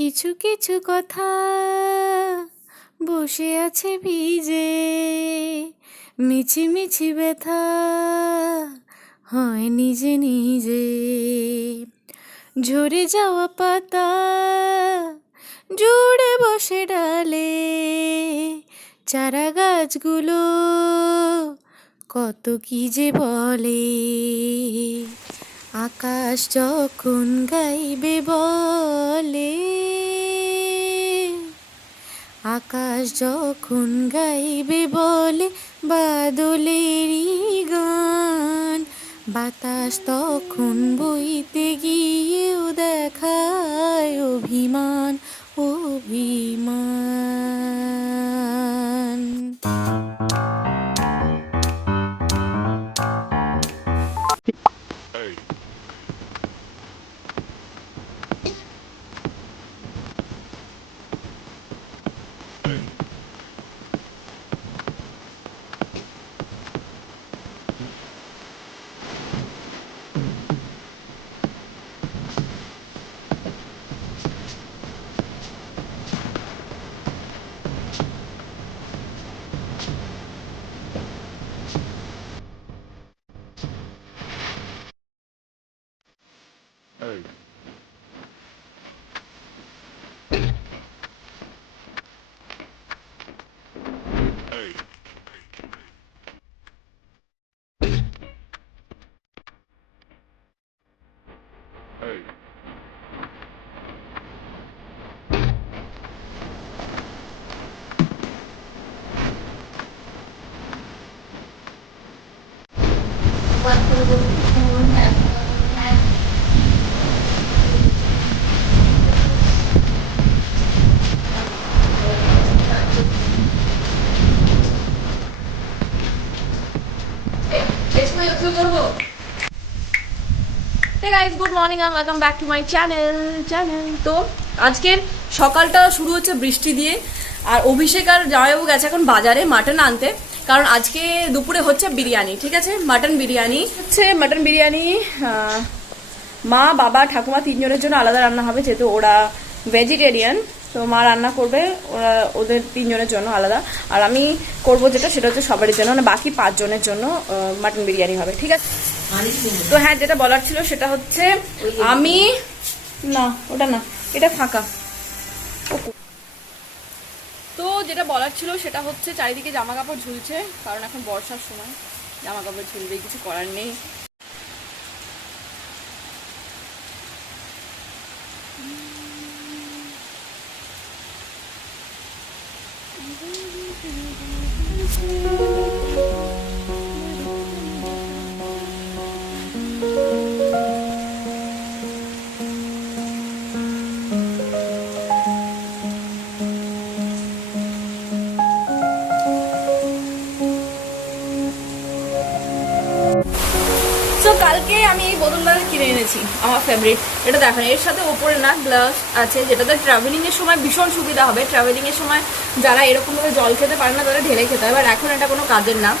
কিছু কিছু কথা বসে আছে ভিজে, মিছি মিছি ব্যথা হয় নিজে নিজে। ঝরে যাওয়া পাতা জুড়ে বসে ডালে, চারা গাছগুলো কত কি যে বলে। আকাশ যখন গাইবে বলে, আকাশ যখন গাইবে বলে বাদলেরই গান, বাতাস তখন বইতে গিয়েও দেখায় অভিমান অভিমান। Hey guys, good morning and welcome back to my channel. তো আজকের সকালটা শুরু হচ্ছে বৃষ্টি দিয়ে, আর অভিষেক আর জামাইবাবু গেছে এখন বাজারে মাটন আনতে, কারণ আজকে দুপুরে হচ্ছে বিরিয়ানি। ঠিক আছে, মাটন বিরিয়ানি হচ্ছে। মাটন বিরিয়ানি মা বাবা ঠাকুমা তিনজনের জন্য আলাদা রান্না হবে, যেহেতু ওরা ভেজিটেরিয়ান। তো মা রান্না করবে ওদের তিনজনের জন্য আলাদা, আর আমি করব যেটা সেটা হচ্ছে সবারই জন্য, মানে বাকি 5 জনের জন্য মাটন বিরিয়ানি হবে। ঠিক আছে, তো হ্যাঁ, যেটা বলার ছিল সেটা হচ্ছে আমি না, ওটা না, এটা ফাঁকা। তো যেটা বলার ছিল সেটা হচ্ছে চারিদিকে জামা কাপড় ঝুলছে, কারণ এখন বর্ষার সময় জামা কাপড় ঝুলবে, কিছু করার নেই। কালকে আমি এই বোতলটা কিনে এনেছি, আমার ফেভারিট। এটা দেখেন, এর সাথে ওপরে না গ্লাস আছে, যেটাতে ট্রাভেলিং এর সময় ভীষণ সুবিধা হবে। ট্রাভেলিং এর সময় যারা এরকম ভাবে জল খেতে পারে না, তারা ঢেলে খেতে হয়, বাট এখন এটা কোনো কাজের না।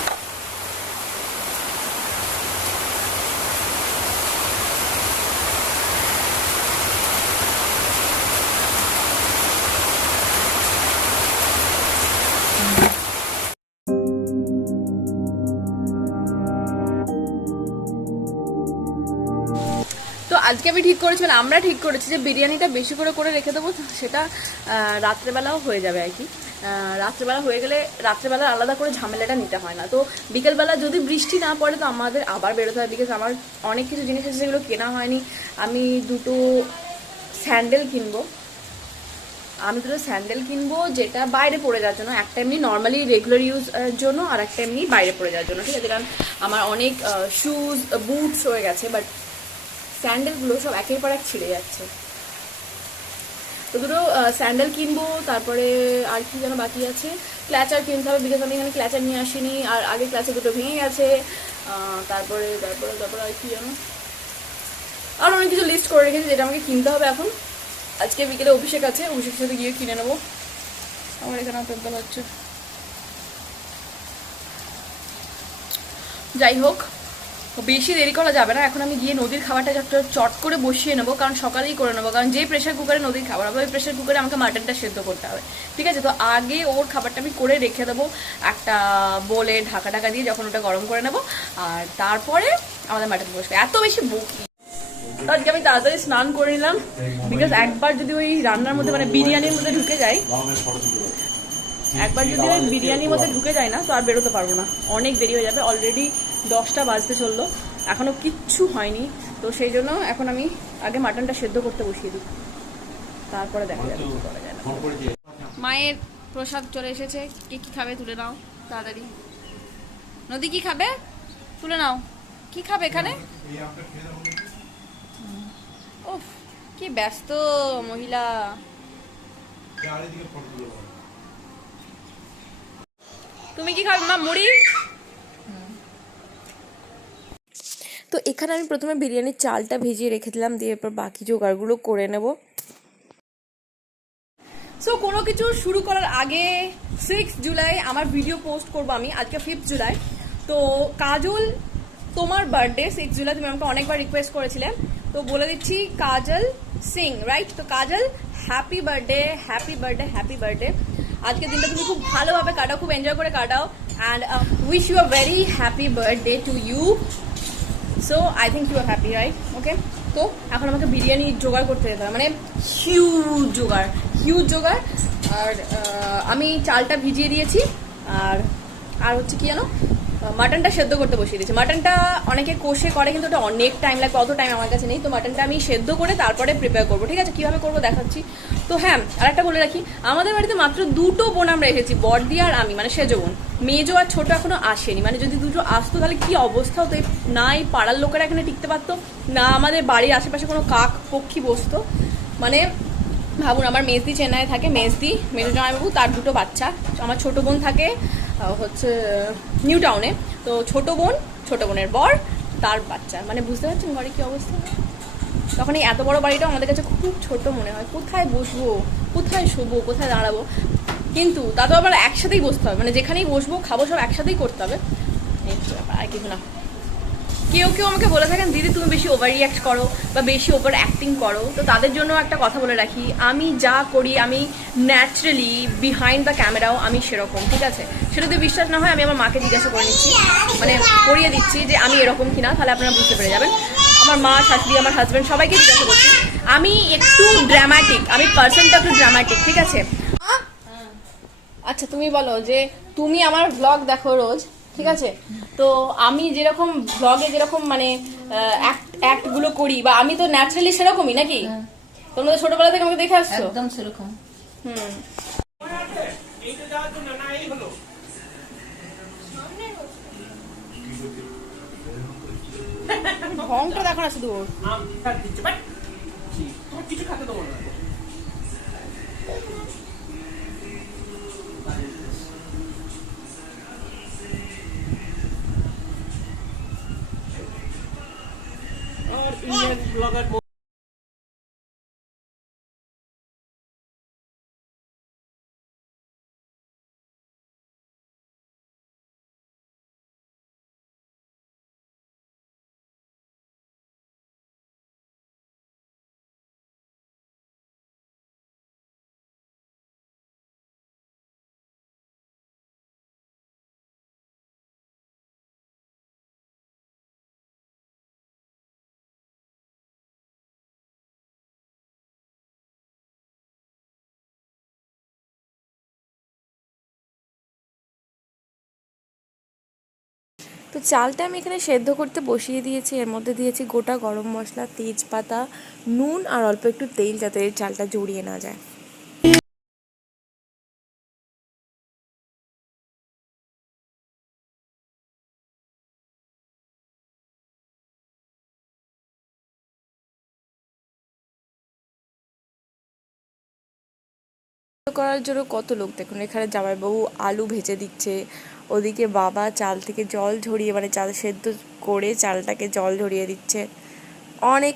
তো আজকে আমি ঠিক করেছি, মানে আমরা ঠিক করেছি যে বিরিয়ানিটা বেশি করে করে রেখে দেবো, সেটা রাত্রেবেলাও হয়ে যাবে আর কি। রাত্রেবেলা হয়ে গেলে রাত্রেবেলা আলাদা করে ঝামেলাটা নিতে হয় না। তো বিকেলবেলা যদি বৃষ্টি না পড়ে তো আমাদের আবার বেরোতে হয়, বিকজ আমার অনেক কিছু জিনিস আছে যেগুলো কেনা হয়নি। আমি দুটো স্যান্ডেল কিনবো, যেটা বাইরে পড়ে যাওয়ার জন্য, একটা এমনি নর্মালি রেগুলার ইউজ জন্য, আর একটা এমনি বাইরে পড়ে যাওয়ার জন্য। ঠিক আছে, কারণ আমার অনেক শুজ বুটস হয়ে গেছে, বাট স্যান্ডেলগুলো সব একের পর এক ছিঁড়ে যাচ্ছে। তো দুটো স্যান্ডেল কিনবো, তারপরে আর কি যেন বাকি আছে, ক্ল্যাচার কিনতে হবে, বিকজ আমি এখানে ক্ল্যাচার নিয়ে আসিনি, আর আগে ক্ল্যাচার দুটো ভেঙে গেছে। তারপরে তারপরে তারপরে আর কি যেন আর অনেক কিছু লিস্ট করে রেখেছি যেটা আমাকে কিনতে হবে এখন। আজকে বিকেলে অভিষেক আছে, অভিষেকের সাথে গিয়ে কিনে নেবো। আমার এখানে পেন্টাল হচ্ছে, যাই হোক বেশি দেরি করা যাবে না, এখন আমি গিয়ে নদীর খাবারটা চট করে বসিয়ে নেবো, কারণ সকালেই করে নেবো, কারণ যে প্রেশার কুকারে নদীর খাবার হবে ওই প্রেশার কুকারে আমাকে মাটনটা সেদ্ধ করতে হবে, ঠিক আছে? তো আগে ওর খাবারটা আমি করে রেখে দেবো একটা বোলে, ঢাকা ঢাকা দিয়ে, যখন ওটা গরম করে নেবো, আর তারপরে আমাদের মাটন বসবে। এত বেশি বকি আজকে আমি তাড়াতাড়ি স্নান করে নিলাম, বিকজ একবার যদি ওই রান্নার মধ্যে মানে বিরিয়ানির মধ্যে ঢুকে যায়, একবার যদি ওই বিরিয়ানির মধ্যে ঢুকে যায় না তো আর বেরোতে পারবো না, অনেক দেরি হয়ে যাবে। অলরেডি 10টা বাজতে চললো, এখনও কিচ্ছু হয়নি। তো সেই জন্য এখন আমি আগে মাটনটা সেদ্ধ করতে বসিয়ে দিই, তারপরে দেখা যাবে কি করা যায় না। মায়ের প্রসাদ চলে এসেছে, কে কি খাবে তুলে নাও তাড়াতাড়ি। নদী কি খাবে তুলে নাও, কি খাবে এখানে? ওফ কি ব্যস্ত মহিলা। তুমি কি খাবে মা? মুড়ি? তো এখানে আমি প্রথমে বিরিয়ানির চালটা ভিজিয়ে রেখে দিলাম, দিয়ে এরপর বাকি জোগাড়গুলো করে নেব। সো কোনো কিছু শুরু করার আগে 6 জুলাই আমার ভিডিও পোস্ট করবো আমি, আজকে 5 জুলাই। তো কাজল তোমার বার্থডে 6 জুলাই, তুমি আমাকে অনেকবার রিকোয়েস্ট করেছিলে, তো বলে দিচ্ছি কাজল সিং, রাইট? তো Kajal happy birthday, happy birthday, happy birthday. আজকের দিনটা তুমি খুব ভালোভাবে কাটাও, খুব এনজয় করে কাটাও, and wish you a very happy birthday to you. So I think you are happy, right? Okay, তো এখন আমাকে বিরিয়ানি জোগাড় করতে যেতে হবে, মানে হিউজ জোগাড়। আর আমি চালটা ভিজিয়ে দিয়েছি, আর আর হচ্ছে কি জানো, মাটনটা সেদ্ধ করতে বসিয়ে দিয়েছি। মাটনটা অনেকে কষে করে, কিন্তু ওটা অনেক টাইম লাগবে, অত টাইম আমার কাছে নেই। তো মাটনটা আমি সেদ্ধ করে তারপরে প্রিপেয়ার করবো, ঠিক আছে? কীভাবে করবো দেখাচ্ছি। তো হ্যাঁ, আরেকটা বলে রাখি, আমাদের বাড়িতে মাত্র 2টো বোন আমরা এসেছি, বড়দি আর আমি, মানে সেজো বোন। মেজো আর ছোট এখনো আসেনি, মানে যদি দুটো আসতো তাহলে কি অবস্থা হতো। না এই পাড়ার লোকেরা এখানে টিকতে পারতো, না আমাদের বাড়ির আশেপাশে কোনো কাক পক্ষী বসতো। মানে ভাবুন, আমার মেজদি চেন্নাইয়ে থাকে, মেজদি মেজো জামাইবাবু, তার 2টো বাচ্চা। আমার ছোট বোন থাকে হচ্ছে নিউ টাউনে। তো ছোট বোনের বর, তার বাচ্চা, মানে বুঝতে পারছেন ঘরে কি অবস্থা। তখন এই এত বড় বাড়িটাও আমাদের কাছে খুব ছোট মনে হয়, কোথায় বসবো, কোথায় শোবো, কোথায় দাঁড়াবো। কিন্তু তাতেও আবার একসাথেই বসতে হবে, মানে যেখানেই বসবো খাবো সব একসাথেই করতে হবে, আর কিছু না। কেউ আমাকে বলে থাকেন দিদি তুমি বেশি ওভার রিয়াক্ট করো বা বেশি ওভার অ্যাক্টিং করো, তো তাদের জন্য একটা কথা বলে রাখি, আমি যা করি আমি ন্যাচারালি বিহাইন্ড দ্য ক্যামেরাও আমি সেরকম, ঠিক আছে? সেটা যদি বিশ্বাস না হয় আমি আমার মাকে জিজ্ঞাসা করে নিচ্ছি, মানে করিয়ে দিচ্ছি যে আমি এরকম কিনা, তাহলে আপনারা বুঝতে পেরে যাবেন। আমার মা, শাশুড়ি, আমার হাজব্যান্ড সবাইকে জিজ্ঞাসা করছি, আমি একটু ড্রামাটিক, আমি পার্সনটা একটু ড্রামাটিক, ঠিক আছে? আচ্ছা তুমি বলো যে তুমি আমার ব্লগ দেখো রোজ, ঠিক আছে? তো আমি যেরকম ব্লগে যেরকম মানে অ্যাক্টগুলো করি, বা আমি তো ন্যাচারালি সেরকমই নাকি? তোমরা তো ছোটবেলা থেকে আমাকে দেখে আসছো একদম সেরকম। হুম। ঢংটা দেখো না শুধু ওর। কিছু খাতে দেবো না। और इंडियन ब्लॉगर তো চালটা আমি এখানে সেদ্ধ করতে বসিয়ে দিয়েছি, এর মধ্যে দিয়েছি গোটা গরম মশলা, তেজপাতা, নুন আর অল্প একটু তেল, যাতে এই চালটা জড়িয়ে না যায়। করার জন্য কত লোক, দেখুন এখানে জামাইবাবু আলু ভেজে দিচ্ছে, ওদিকে বাবা চাল থেকে জল ঝরিয়ে, মানে চাল সেদ্ধ করে চালটাকে জল ঝরিয়ে দিচ্ছে। অনেক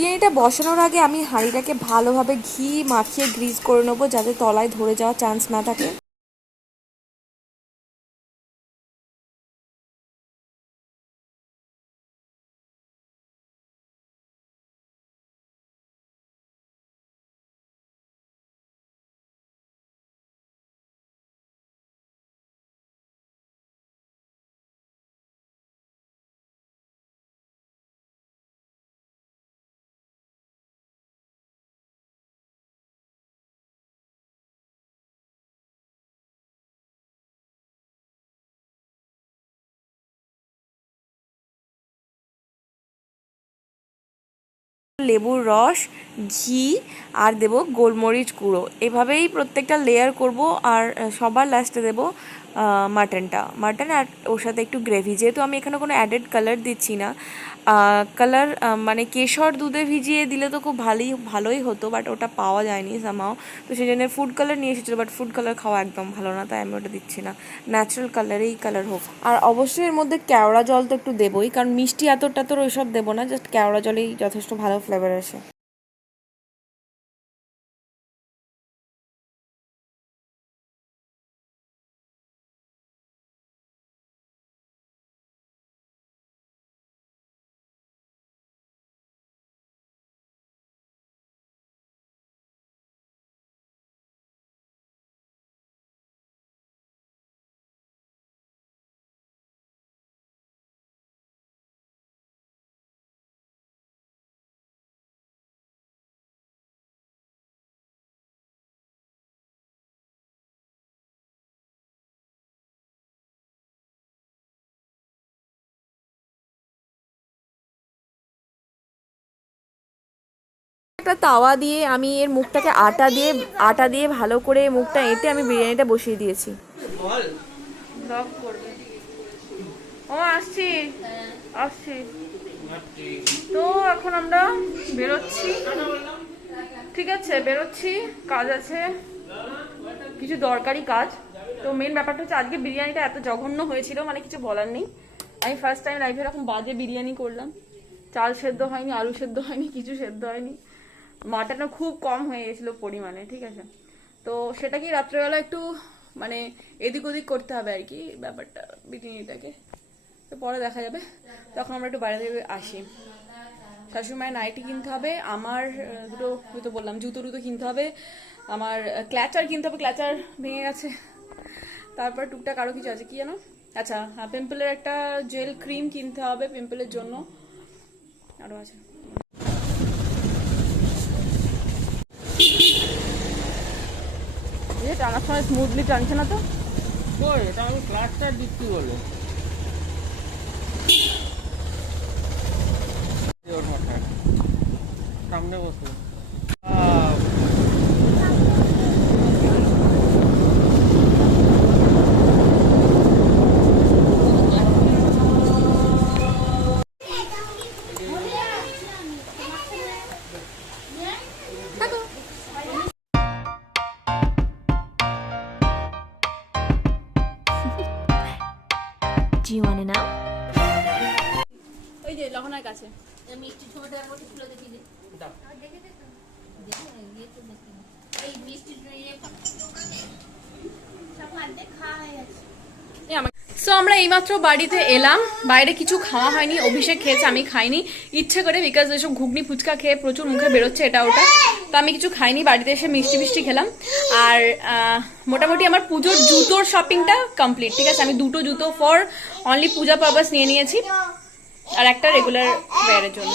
বিরিয়ানিটা বসানোর আগে আমি হাঁড়িটাকে ভালোভাবে ঘি মাখিয়ে গ্রিজ করে নেবো, যাতে তলায় ধরে যাওয়ার চান্স না থাকে। লেবুর রস, ঘি আর দেব গোলমরিচ গুঁড়ো, এভাবেই প্রত্যেকটা লেয়ার করব। আর সবার লাস্টে দেব মাটন আর ওর সাথে একটু গ্রেভি। যেহেতু আমি এখানে কোনো অ্যাডেড কালার দিচ্ছি না, কালার মানে কেশর দুধে ভিজিয়ে দিলে তো খুব ভালোই হতো, বাট ওটা পাওয়া যায়নি সামাও, তো সেই জন্য ফুড কালার নিয়ে এসেছিলো, বাট ফুড কালার খাওয়া একদম ভালো না, তাই আমি ওটা দিচ্ছি না। ন্যাচারাল কালারেই কালার হোক। আর অবশ্যই এর মধ্যে কেওড়া জল তো একটু দেবোই, কারণ মিষ্টি এতটা তো ওইসব দেবো না, জাস্ট কেওড়া জলেই যথেষ্ট ভালো ফ্লেভার আসে। একটা তাওয়া দিয়ে আমি এর মুখটাকে আটা দিয়ে ভালো করে মুখটা এঁটে আমি বিরিয়ানিটা বসিয়ে দিয়েছি। ব্লগ করবে। ও আসছি আসছি। তো এখন আমরা বেরোচ্ছি, ঠিক আছে, বেরোচ্ছি, কাজ আছে, কিছু দরকারি কাজ। তো মেন ব্যাপারটা হচ্ছে আজকে বিরিয়ানিটা এত জঘন্য হয়েছিল, মানে কিছু বলার নেই। আমি ফার্স্ট টাইম লাইফে এরকম বাজে বিরিয়ানি করলাম। চাল সেদ্ধ হয়নি, আলু সেদ্ধ হয়নি, কিছু সেদ্ধ হয়নি, মাটনও খুব কম হয়ে গেছিলো পরিমাণে, ঠিক আছে। তো সেটা কি রাত্রেবেলা একটু মানে এদিক ওদিক করতে হবে আর কি ব্যাপারটা, বিরিয়ানিটাকে, তো পরে দেখা যাবে। তখন আমরা একটু বাইরে থেকে আসি। শাশুড়িমায়ের নাইটি কিনতে হবে, আমার দুটো হয়তো বললাম জুতো কিনতে হবে, আমার ক্ল্যাচার কিনতে হবে, ক্ল্যাচার ভেঙে গেছে। তারপর টুকটাক আরও কিছু আছে, কি জানো, আচ্ছা হ্যাঁ, পিম্পলের একটা জেল ক্রিম কিনতে হবে পিম্পলের জন্য, আরও আছে। টানার সময় স্মুথলি টানছে না তো, এটা আমি ক্লাসটা দিচ্ছি বলে সামনে বসে Do you want to know? ওই যে লহনার কাছে মিষ্টি ছোট মতো তুলে দেখি দে দাও দেখে দে তো দেখে তো দেখি এই মিষ্টি নিয়ে সব হাতে খাওয়া যাচ্ছে। সো আমরা এইমাত্র বাড়িতে এলাম, বাইরে কিছু খাওয়া হয়নি, অভিষেক খেয়েছে, আমি খাইনি ইচ্ছে করে, বিকজ এসব ঘুগনি ফুচকা খেয়ে প্রচুর মুখে বেরোচ্ছে এটা ওটা, তো আমি কিছু খাইনি। বাড়িতে এসে মিষ্টি খেলাম। আর মোটামুটি আমার পুজোর জুতোর শপিংটা কমপ্লিট, ঠিক আছে। আমি দুটো জুতো ফর অনলি পূজা পারপাস নিয়ে নিয়েছি, আর একটা রেগুলার ওয়্যারের জন্য।